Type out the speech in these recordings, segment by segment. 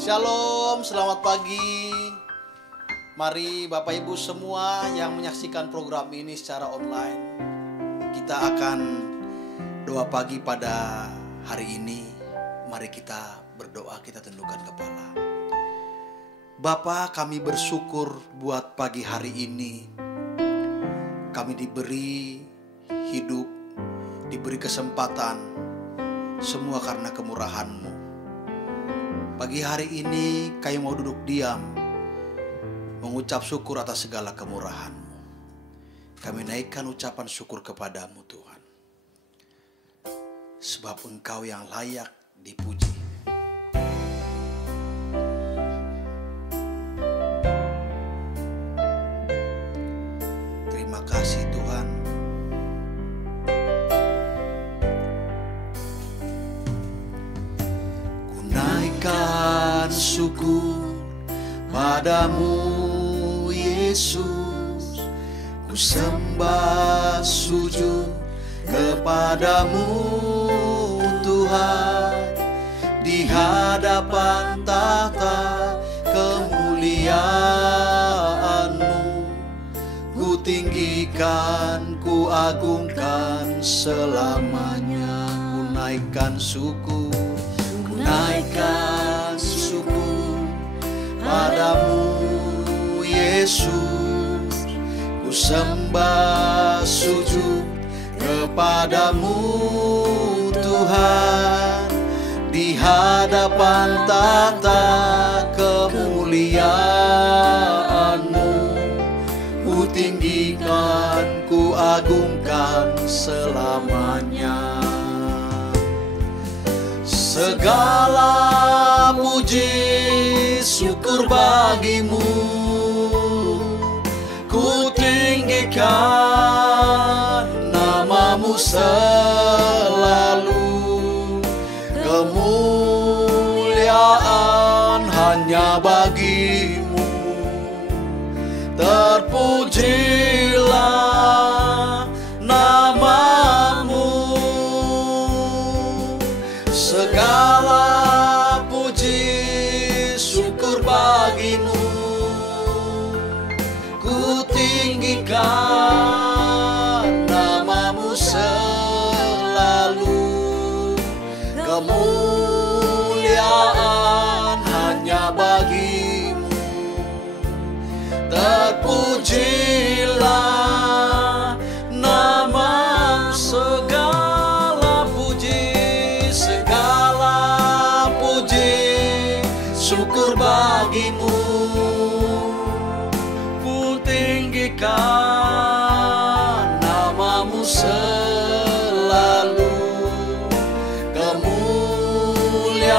Shalom, selamat pagi. Mari Bapak Ibu semua yang menyaksikan program ini secara online, kita akan doa pagi pada hari ini. Mari kita berdoa, kita tundukkan kepala. Bapa, kami bersyukur buat pagi hari ini. Kami diberi hidup, diberi kesempatan, semua karena kemurahan-Mu. Pagi hari ini kami mau duduk diam, mengucap syukur atas segala kemurahan-Mu. Kami naikkan ucapan syukur kepadamu Tuhan, sebab Engkau yang layak dipuji. Terima kasih Tuhan. Naikkan syukur padamu Yesus, ku sembah sujud kepadamu Tuhan, di hadapan tahta kemuliaan-Mu, ku tinggikan, ku agungkan selamanya. Ku naikkan syukur, naikkan syukur padamu Yesus, ku sembah sujud kepadamu Tuhan, di hadapan tahta kemuliaan-Mu, ku tinggikan, ku agungkan selamanya. Segala puji syukur bagimu, ku tinggikan namamu selalu. Kemuliaan hanya bagimu, terpujilah namamu. Segala puji syukur bagimu, ku tinggikan selalu, kemuliaan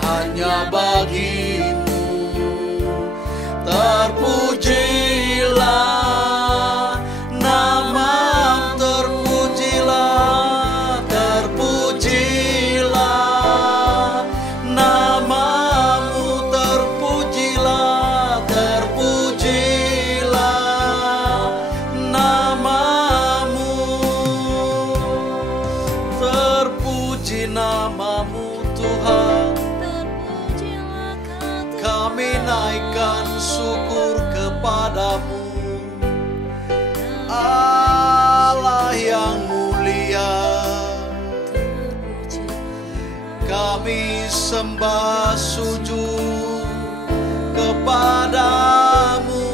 hanya bagimu. Terpujilah namamu, terpujilah, terpujilah namamu, terpujilah, terpujilah namamu. Terpuji namamu Tuhan, kami naikkan syukur kepadamu, Allah yang mulia. Kami sembah sujud kepadamu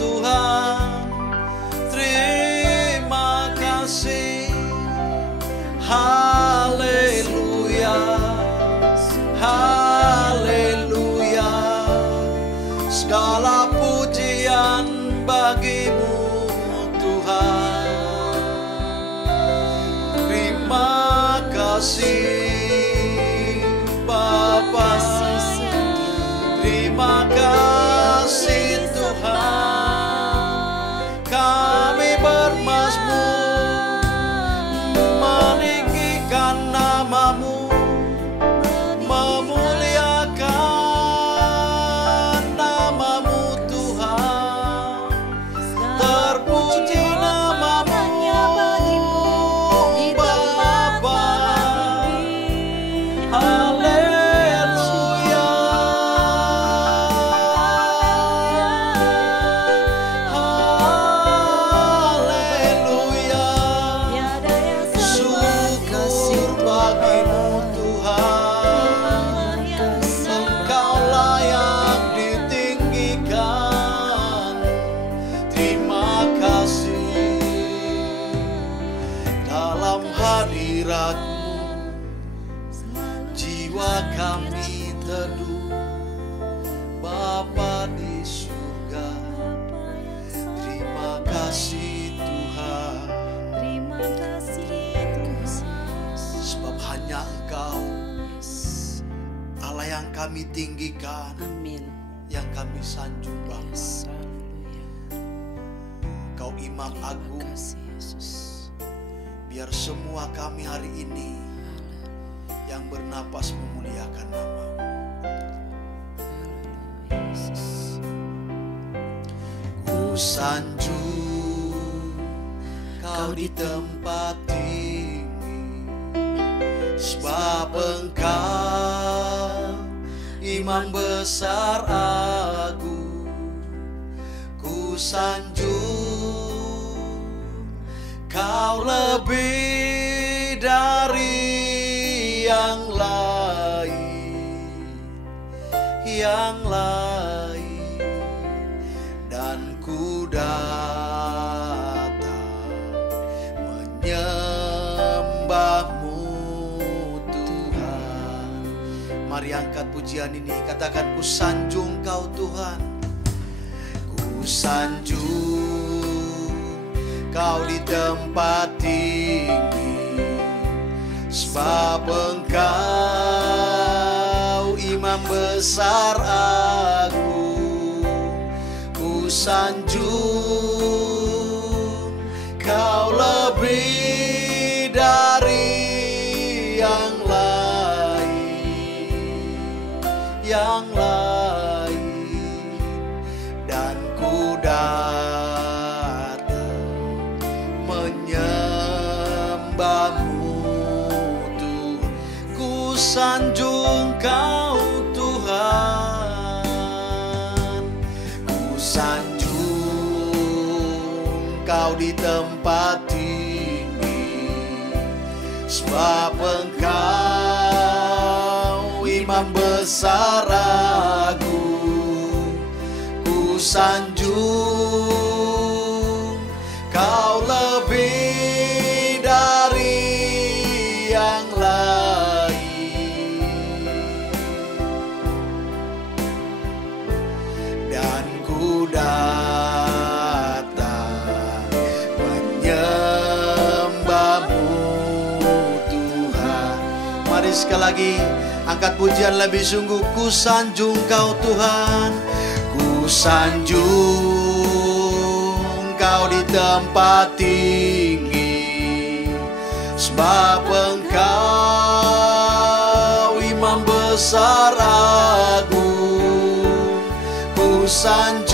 Tuhan. Terima kasih, haleluya, haleluya. Segala pujian bagimu Tuhan. Terima kasih Bapa, terima kasih Tuhan. Kami bermazmur meninggikan namamu, memuliakan namamu Tuhan. Terpuji namamu Bapa, haleluya, haleluya. Syukur bagimu Tuhan, Engkau layak ditinggikan. Terima kasih, dalam hadirat-Mu jiwa kami teduh. Bapa di surga, terima kasih Tuhan. Sebab hanya Engkau Allah yang kami tinggikan, Amin. yang kami sanjung Bapa. Kau Imam Agung, biar semua kami hari ini yang bernapas memuliakan nama-Mu. Ku sanjung Kau di tempat tinggi, sebab Engkau Imam besar agung. Ku sanjung Kau lebih dari yang lain, dan ku datang menyembah-Mu Tuhan. Mari angkat pujian ini, katakan ku sanjung Kau Tuhan. Ku sanjung Kau di tempat tinggi, sebab Engkau Imam besar agung. Ku sanjung Kau lebih dari yang lain, dan ku datang menyembah-Mu Tuhan. Ku sanjung Kau Tuhan, ku sanjung Kau di tempat tinggi, sebab Engkau Imam besar agung. Ku sanjung Kau lebih dari yang lain, dan ku datang menyembah sekali lagi. Angkat pujian lebih sungguh. Ku sanjung Kau Tuhan, ku sanjung Kau di tempat tinggi, sebab Engkau Imam besar agung. Ku sanjung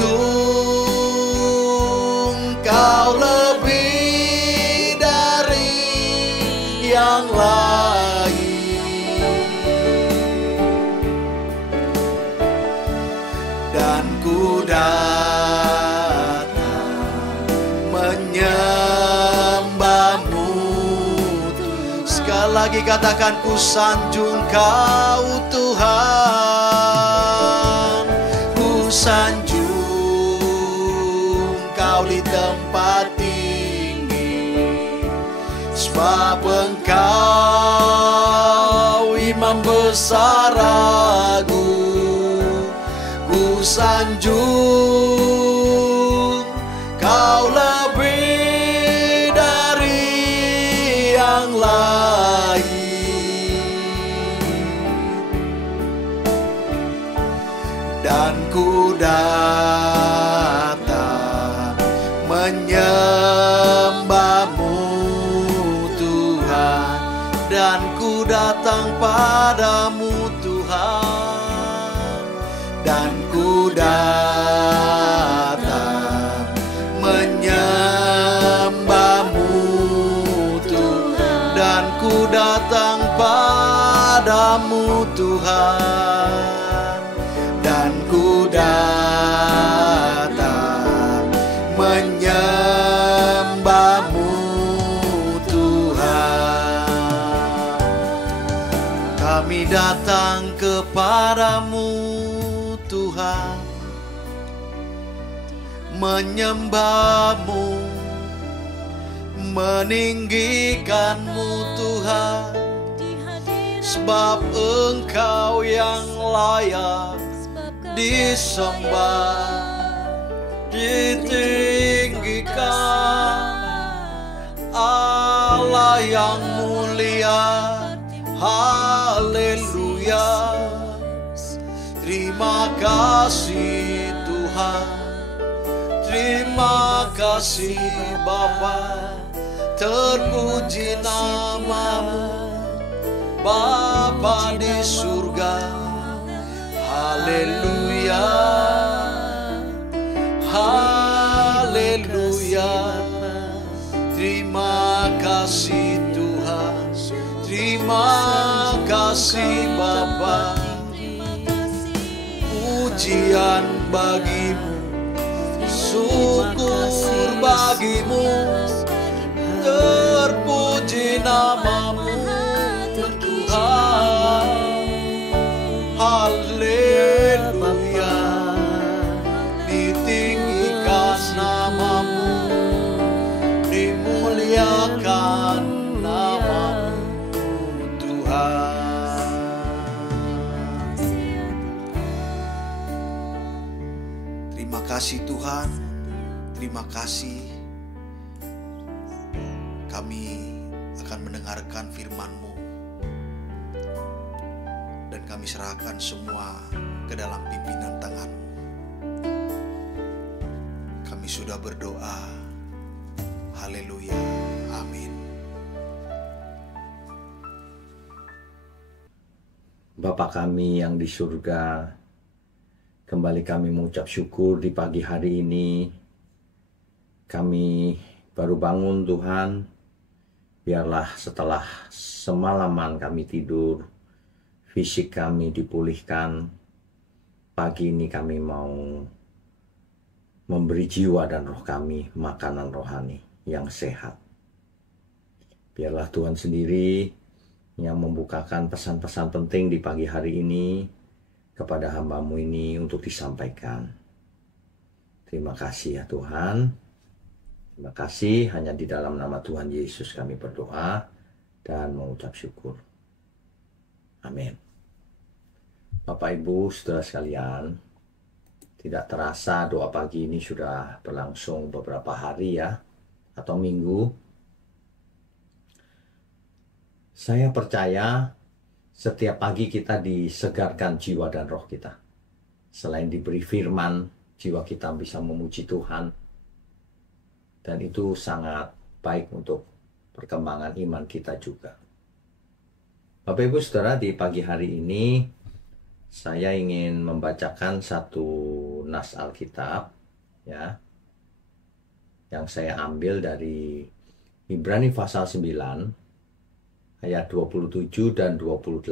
Kau lebih dari yang lain. Dan ku datang menyembah-Mu. Sekali lagi katakan, ku sanjung Kau Tuhan, ku sanjung Kau di tempat tinggi, sebab Engkau Imam besar agung. Ku sanjung Kau lebih dari yang lain. Dan ku datang menyembah-Mu Tuhan, dan ku datang padamu Tuhan, dan ku datang menyembah-Mu Tuhan, dan ku datang padamu Tuhan, dan ku datang menyembah-Mu Tuhan. Kami datang kepadamu Tuhan, menyembah-Mu, meninggikan-Mu Tuhan, sebab Engkau yang layak disembah, ditinggikan, Allah yang mulia. Haleluya. Terima kasih Tuhan, terima kasih Bapa, terpuji nama-Mu Bapa di surga. Haleluya, haleluya. Terima kasih Tuhan, terima kasih Bapa. Pujian bagi-Mu, syukur bagi-Mu, terpuji nama-Mu Tuhan. Haleluya, ditinggikan nama-Mu, dimuliakan nama-Mu Tuhan. Terima kasih Tuhan, terima kasih. Kami akan mendengarkan firman-Mu, dan kami serahkan semua ke dalam pimpinan tangan-Mu. Kami sudah berdoa. Haleluya, amin. Bapa kami yang di surga, kembali kami mengucap syukur di pagi hari ini. Kami baru bangun Tuhan. Biarlah setelah semalaman kami tidur, fisik kami dipulihkan. Pagi ini kami mau memberi jiwa dan roh kami makanan rohani yang sehat. Biarlah Tuhan sendiri yang membukakan pesan-pesan penting di pagi hari ini kepada hamba-Mu ini untuk disampaikan. Terima kasih ya Tuhan. Terima kasih, hanya di dalam nama Tuhan Yesus kami berdoa dan mengucap syukur. Amin. Bapak Ibu saudara sekalian, tidak terasa doa pagi ini sudah berlangsung beberapa hari ya, atau minggu. Saya percaya Setiap pagi kita disegarkan jiwa dan roh kita. Selain diberi firman, jiwa kita bisa memuji Tuhan. Dan itu sangat baik untuk perkembangan iman kita juga. Bapak Ibu Saudara, di pagi hari ini saya ingin membacakan satu nas Alkitab ya, yang saya ambil dari Ibrani pasal 9 ayat 27 dan 28.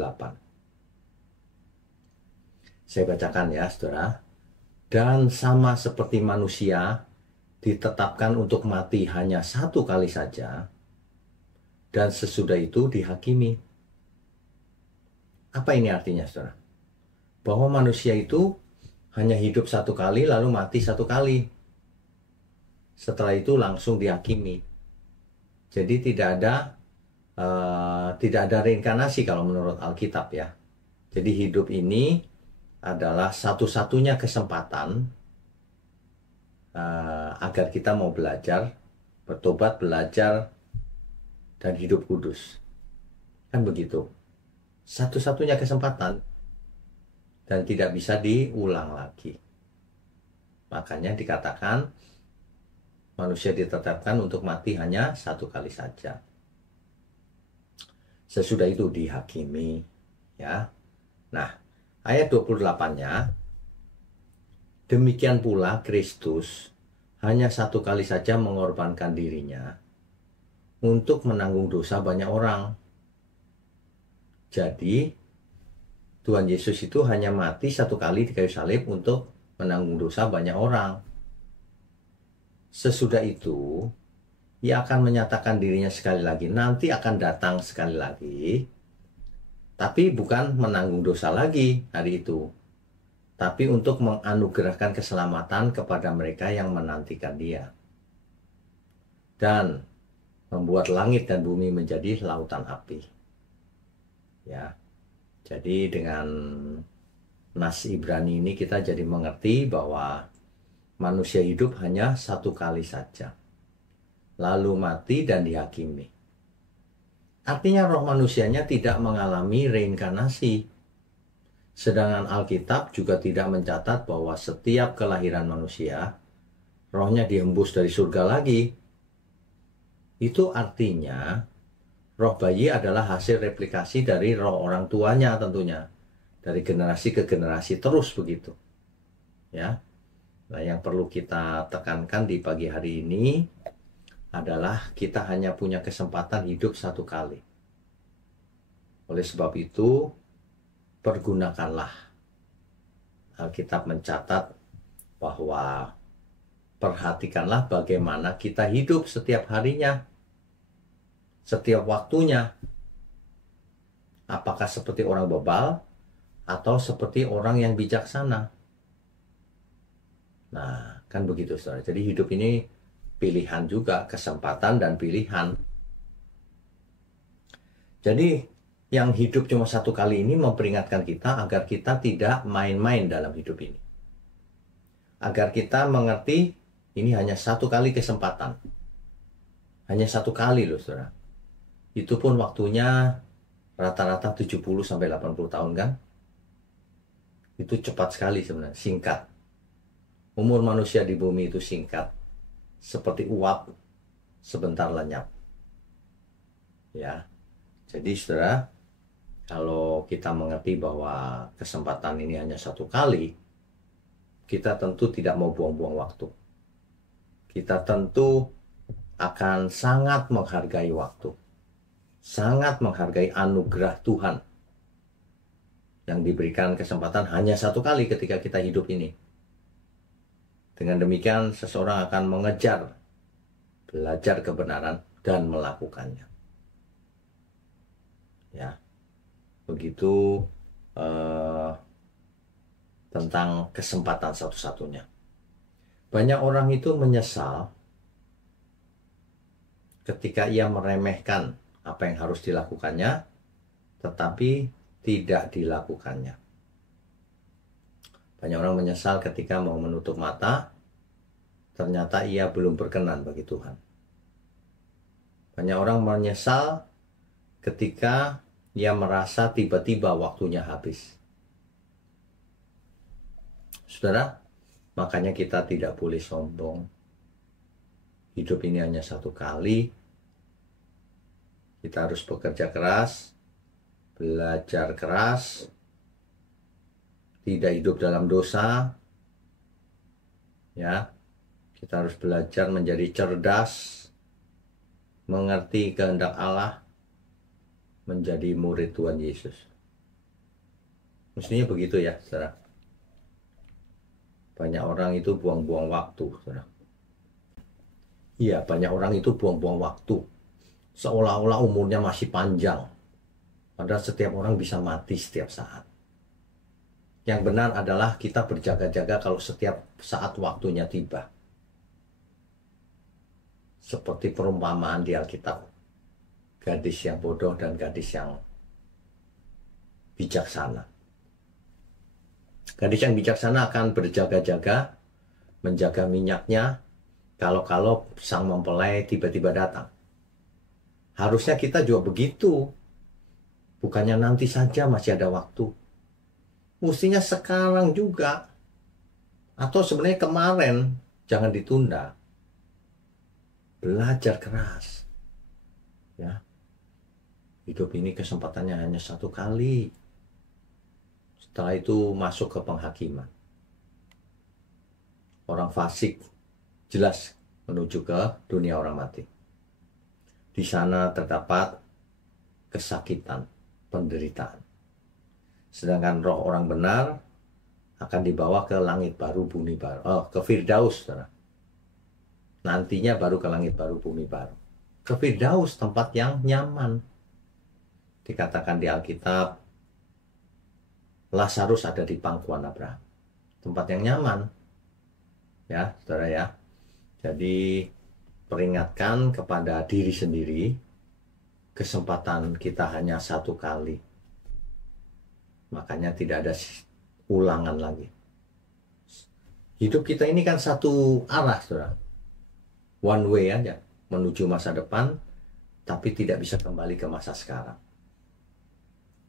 Saya bacakan ya Saudara. Dan sama seperti manusia ditetapkan untuk mati hanya satu kali saja, dan sesudah itu dihakimi. Apa ini artinya Saudara? Bahwa manusia itu hanya hidup satu kali lalu mati satu kali. Setelah itu langsung dihakimi. Jadi tidak ada reinkarnasi kalau menurut Alkitab ya. Jadi hidup ini adalah satu-satunya kesempatan agar kita mau belajar, bertobat, belajar, dan hidup kudus. Kan begitu. Satu-satunya kesempatan dan tidak bisa diulang lagi. Makanya dikatakan manusia ditetapkan untuk mati hanya satu kali saja. Sesudah itu dihakimi ya. Nah, ayat 28-nya, demikian pula Kristus hanya satu kali saja mengorbankan dirinya untuk menanggung dosa banyak orang. Jadi Tuhan Yesus itu hanya mati satu kali di kayu salib untuk menanggung dosa banyak orang. Sesudah itu ia akan menyatakan dirinya sekali lagi, nanti akan datang sekali lagi, tapi bukan menanggung dosa lagi hari itu, tapi untuk menganugerahkan keselamatan kepada mereka yang menantikan Dia, dan membuat langit dan bumi menjadi lautan api. Ya, jadi dengan nas Ibrani ini kita jadi mengerti bahwa manusia hidup hanya satu kali saja, lalu mati dan dihakimi. Artinya roh manusianya tidak mengalami reinkarnasi. Sedangkan Alkitab juga tidak mencatat bahwa setiap kelahiran manusia, rohnya dihembus dari surga lagi. Itu artinya roh bayi adalah hasil replikasi dari roh orang tuanya tentunya. Dari generasi ke generasi terus begitu. Ya. Nah, yang perlu kita tekankan di pagi hari ini adalah kita hanya punya kesempatan hidup satu kali. Oleh sebab itu, pergunakanlah. Alkitab mencatat bahwa perhatikanlah bagaimana kita hidup setiap harinya, setiap waktunya. Apakah seperti orang bebal atau seperti orang yang bijaksana? Nah, kan begitu saudara. Jadi hidup ini pilihan juga, kesempatan dan pilihan. Jadi yang hidup cuma satu kali ini memperingatkan kita agar kita tidak main-main dalam hidup ini. Agar kita mengerti ini hanya satu kali kesempatan. Hanya satu kali loh saudara. Itu pun waktunya rata-rata 70-80 tahun kan. Itu cepat sekali sebenarnya, singkat. Umur manusia di bumi itu singkat. Seperti uap, sebentar lenyap. Ya. Jadi saudara, kalau kita mengerti bahwa kesempatan ini hanya satu kali, kita tentu tidak mau buang-buang waktu. Kita tentu akan sangat menghargai waktu. Sangat menghargai anugerah Tuhan yang diberikan kesempatan hanya satu kali ketika kita hidup ini. Dengan demikian seseorang akan mengejar, belajar kebenaran dan melakukannya. Ya, begitu tentang kesempatan satu-satunya. Banyak orang itu menyesal ketika ia meremehkan apa yang harus dilakukannya, tetapi tidak dilakukannya. Banyak orang menyesal ketika mau menutup mata, ternyata ia belum berkenan bagi Tuhan. Banyak orang menyesal ketika ia merasa tiba-tiba waktunya habis. Saudara, makanya kita tidak boleh sombong. Hidup ini hanya satu kali. Kita harus bekerja keras, belajar keras, tidak hidup dalam dosa. Ya, kita harus belajar menjadi cerdas, mengerti kehendak Allah, menjadi murid Tuhan Yesus. Mestinya begitu ya, saudara. Banyak orang itu buang-buang waktu, saudara. Iya, banyak orang itu buang-buang waktu. Seolah-olah umurnya masih panjang. Padahal setiap orang bisa mati setiap saat. Yang benar adalah kita berjaga-jaga kalau setiap saat waktunya tiba. Seperti perumpamaan di Alkitab. Gadis yang bodoh dan gadis yang bijaksana. Gadis yang bijaksana akan berjaga-jaga, menjaga minyaknya, kalau-kalau sang mempelai tiba-tiba datang. Harusnya kita juga begitu. Bukannya nanti saja masih ada waktu. Mestinya sekarang juga. Atau sebenarnya kemarin, jangan ditunda. Belajar keras. Ya. Hidup ini kesempatannya hanya satu kali. Setelah itu masuk ke penghakiman. Orang fasik jelas menuju ke dunia orang mati. Di sana terdapat kesakitan, penderitaan. Sedangkan roh orang benar akan dibawa ke langit baru, bumi baru. Ke Firdaus, saudara. Nantinya baru ke langit baru, bumi baru. Ke Firdaus, tempat yang nyaman. Dikatakan di Alkitab, Lazarus ada di pangkuan Abraham. Tempat yang nyaman. Ya, saudara ya. Jadi, peringatkan kepada diri sendiri, kesempatan kita hanya satu kali. Makanya tidak ada ulangan lagi. Hidup kita ini kan satu arah, saudara. One way aja, menuju masa depan, tapi tidak bisa kembali ke masa sekarang.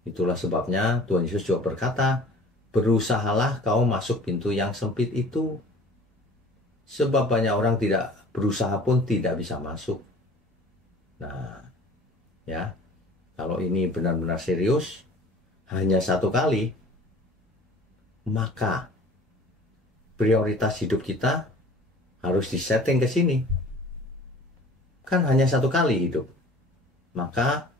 Itulah sebabnya Tuhan Yesus juga berkata, berusahalah kau masuk pintu yang sempit itu. Sebab banyak orang tidak berusaha pun tidak bisa masuk. Nah, ya, kalau ini benar-benar serius, hanya satu kali, maka prioritas hidup kita harus disetting ke sini. Kan hanya satu kali hidup. Maka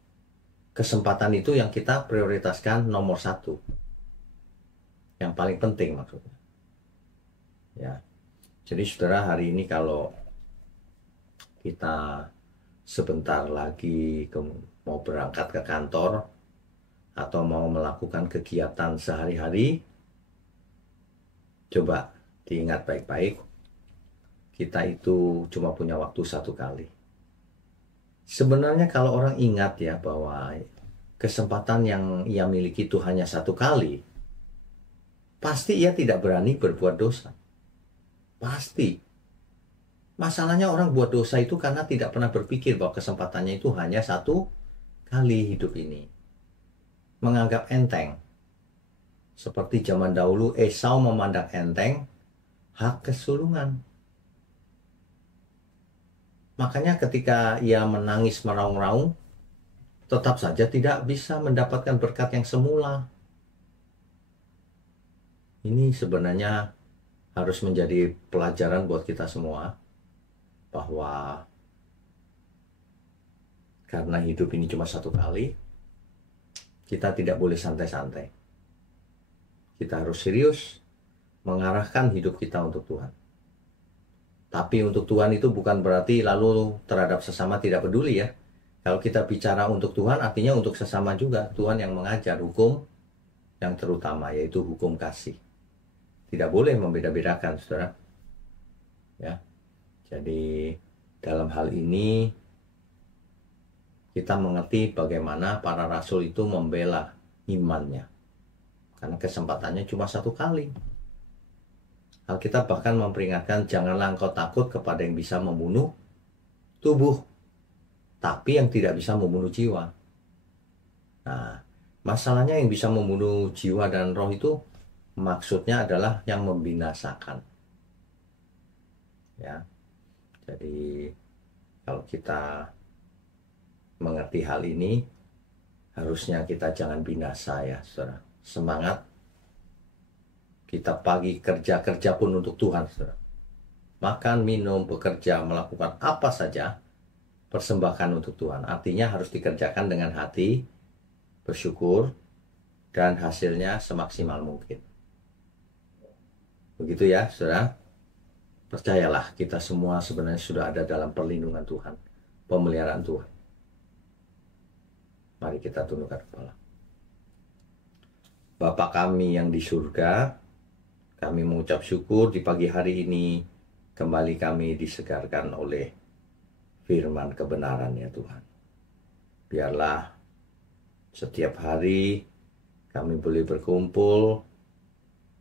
kesempatan itu yang kita prioritaskan nomor satu. Yang paling penting maksudnya. Ya. Jadi saudara, hari ini kalau kita sebentar lagi mau berangkat ke kantor atau mau melakukan kegiatan sehari-hari, coba diingat baik-baik, kita itu cuma punya waktu satu kali. Sebenarnya kalau orang ingat ya bahwa kesempatan yang ia miliki itu hanya satu kali, pasti ia tidak berani berbuat dosa. Pasti. Masalahnya orang buat dosa itu karena tidak pernah berpikir bahwa kesempatannya itu hanya satu kali hidup ini. Menganggap enteng. Seperti zaman dahulu Esau memandang enteng hak kesulungan. Makanya ketika ia menangis meraung-raung, tetap saja tidak bisa mendapatkan berkat yang semula. Ini sebenarnya harus menjadi pelajaran buat kita semua, bahwa karena hidup ini cuma satu kali, kita tidak boleh santai-santai. Kita harus serius mengarahkan hidup kita untuk Tuhan. Tapi untuk Tuhan itu bukan berarti lalu terhadap sesama tidak peduli ya. Kalau kita bicara untuk Tuhan, artinya untuk sesama juga. Tuhan yang mengajar hukum yang terutama, yaitu hukum kasih. Tidak boleh membeda-bedakan, saudara. Ya. Jadi dalam hal ini kita mengerti bagaimana para rasul itu membela imannya. Karena kesempatannya cuma satu kali. Alkitab bahkan memperingatkan, janganlah engkau takut kepada yang bisa membunuh tubuh, tapi yang tidak bisa membunuh jiwa. Nah, masalahnya yang bisa membunuh jiwa dan roh itu maksudnya adalah yang membinasakan. Ya. Jadi kalau kita mengerti hal ini, harusnya kita jangan binasa ya, saudara. Semangat kita pagi kerja pun untuk Tuhan, saudara. Makan, minum, bekerja, melakukan apa saja, persembahkan untuk Tuhan. Artinya harus dikerjakan dengan hati, bersyukur, dan hasilnya semaksimal mungkin. Begitu ya, saudara. Percayalah, kita semua sebenarnya sudah ada dalam perlindungan Tuhan, pemeliharaan Tuhan. Mari kita tundukkan kepala. Bapa kami yang di surga, kami mengucap syukur di pagi hari ini, kembali kami disegarkan oleh firman kebenaran ya Tuhan. Biarlah setiap hari kami boleh berkumpul,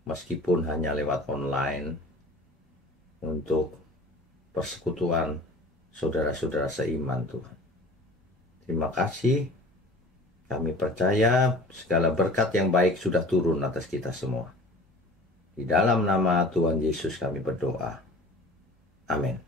meskipun hanya lewat online, untuk persekutuan saudara-saudara seiman Tuhan. Terima kasih. Kami percaya segala berkat yang baik sudah turun atas kita semua. Di dalam nama Tuhan Yesus kami berdoa. Amin.